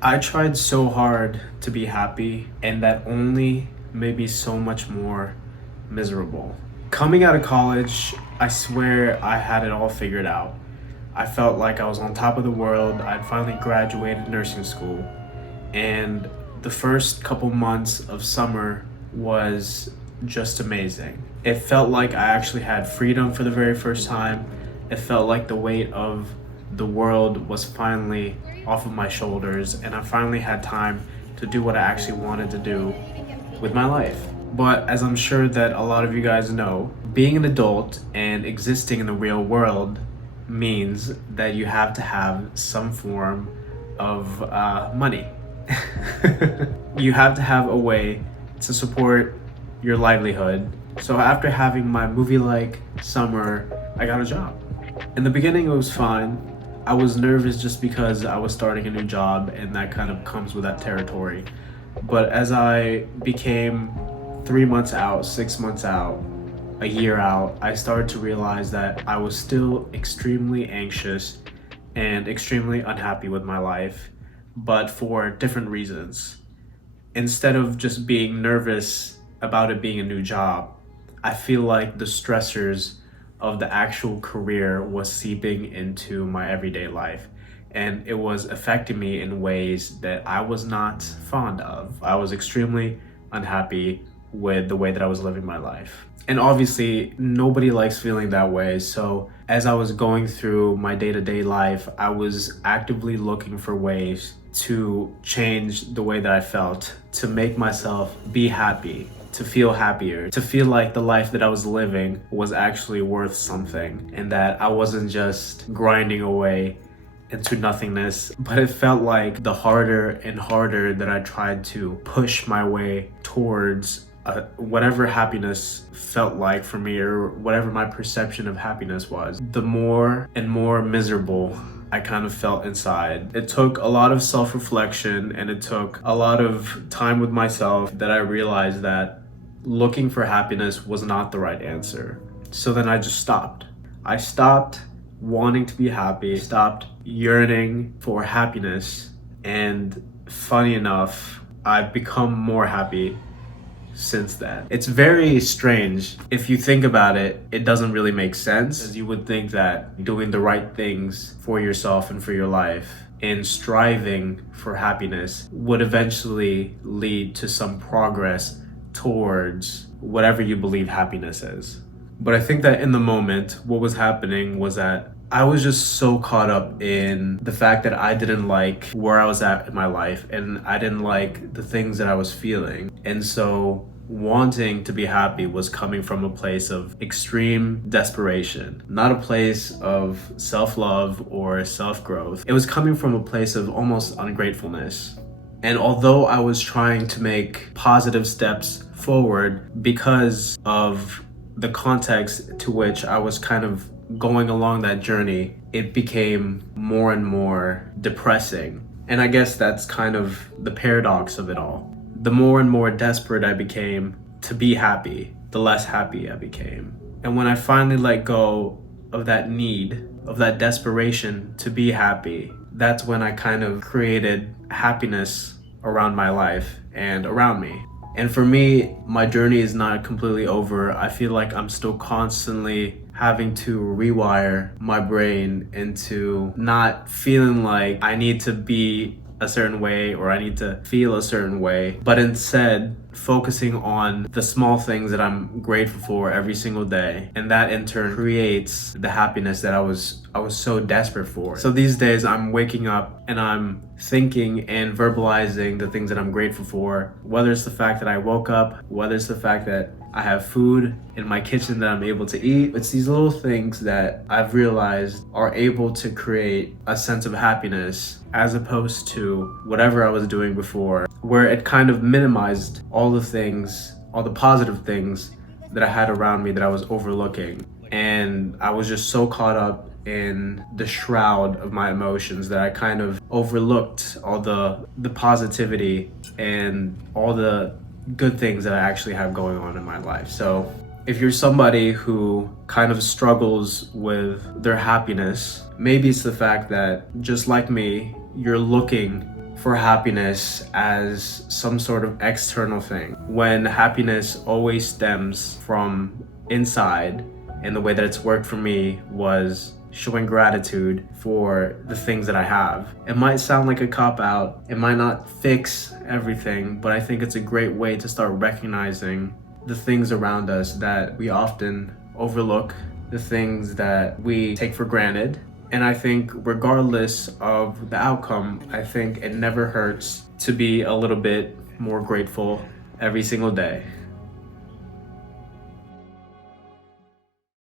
I tried so hard to be happy, and that only made me so much more miserable. Coming out of college, I swear I had it all figured out. I felt like I was on top of the world. I'd finally graduated nursing school, and the first couple months of summer was just amazing. It felt like I actually had freedom for the very first time. It felt like the weight of the world was finally off of my shoulders, and I finally had time to do what I actually wanted to do with my life. But as I'm sure that a lot of you guys know, being an adult and existing in the real world means that you have to have some form of money. You have to have a way to support your livelihood. So after having my movie-like summer, I got a job. In the beginning, it was fine. I was nervous just because I was starting a new job, and that kind of comes with that territory. But as I became 3 months out, 6 months out, a year out, I started to realize that I was still extremely anxious and extremely unhappy with my life, but for different reasons. Instead of just being nervous about it being a new job, I feel like the stressors of the actual career was seeping into my everyday life, and it was affecting me in ways that I was not fond of. I was extremely unhappy with the way that I was living my life. And obviously, nobody likes feeling that way. So, as I was going through my day to day life, I was actively looking for ways to change the way that I felt, to make myself be happy, to feel happier, to feel like the life that I was living was actually worth something, and that I wasn't just grinding away into nothingness. But it felt like the harder and harder that I tried to push my way towards whatever happiness felt like for me, or whatever my perception of happiness was, the more and more miserable I kind of felt inside. It took a lot of self-reflection, and it took a lot of time with myself that I realized that looking for happiness was not the right answer. So then I just stopped. I stopped wanting to be happy, stopped yearning for happiness, and funny enough, I've become more happy since then. It's very strange. If you think about it, it doesn't really make sense, as you would think that doing the right things for yourself and for your life and striving for happiness would eventually lead to some progress towards whatever you believe happiness is. But I think that in the moment, what was happening was that I was just so caught up in the fact that I didn't like where I was at in my life, and I didn't like the things that I was feeling. And so wanting to be happy was coming from a place of extreme desperation, not a place of self-love or self-growth. It was coming from a place of almost ungratefulness. And although I was trying to make positive steps forward because of the context to which I was kind of going along that journey, it became more and more depressing. And I guess that's kind of the paradox of it all. The more and more desperate I became to be happy, the less happy I became. And when I finally let go of that need, of that desperation to be happy, that's when I kind of created happiness around my life and around me. And for me, my journey is not completely over. I feel like I'm still constantly having to rewire my brain into not feeling like I need to be a certain way or I need to feel a certain way, but instead focusing on the small things that I'm grateful for every single day. And that in turn creates the happiness that I was so desperate for. So these days I'm waking up and I'm thinking and verbalizing the things that I'm grateful for, whether it's the fact that I woke up, whether it's the fact that I have food in my kitchen that I'm able to eat. It's these little things that I've realized are able to create a sense of happiness, as opposed to whatever I was doing before, where it kind of minimized all the things, all the positive things that I had around me that I was overlooking. And I was just so caught up in the shroud of my emotions that I kind of overlooked all the positivity and all the good things that I actually have going on in my life. So if you're somebody who kind of struggles with their happiness, maybe it's the fact that, just like me, you're looking for happiness as some sort of external thing, when happiness always stems from inside. And the way that it's worked for me was showing gratitude for the things that I have. It might sound like a cop-out, it might not fix everything, but I think it's a great way to start recognizing the things around us that we often overlook, the things that we take for granted. And I think regardless of the outcome, I think it never hurts to be a little bit more grateful every single day.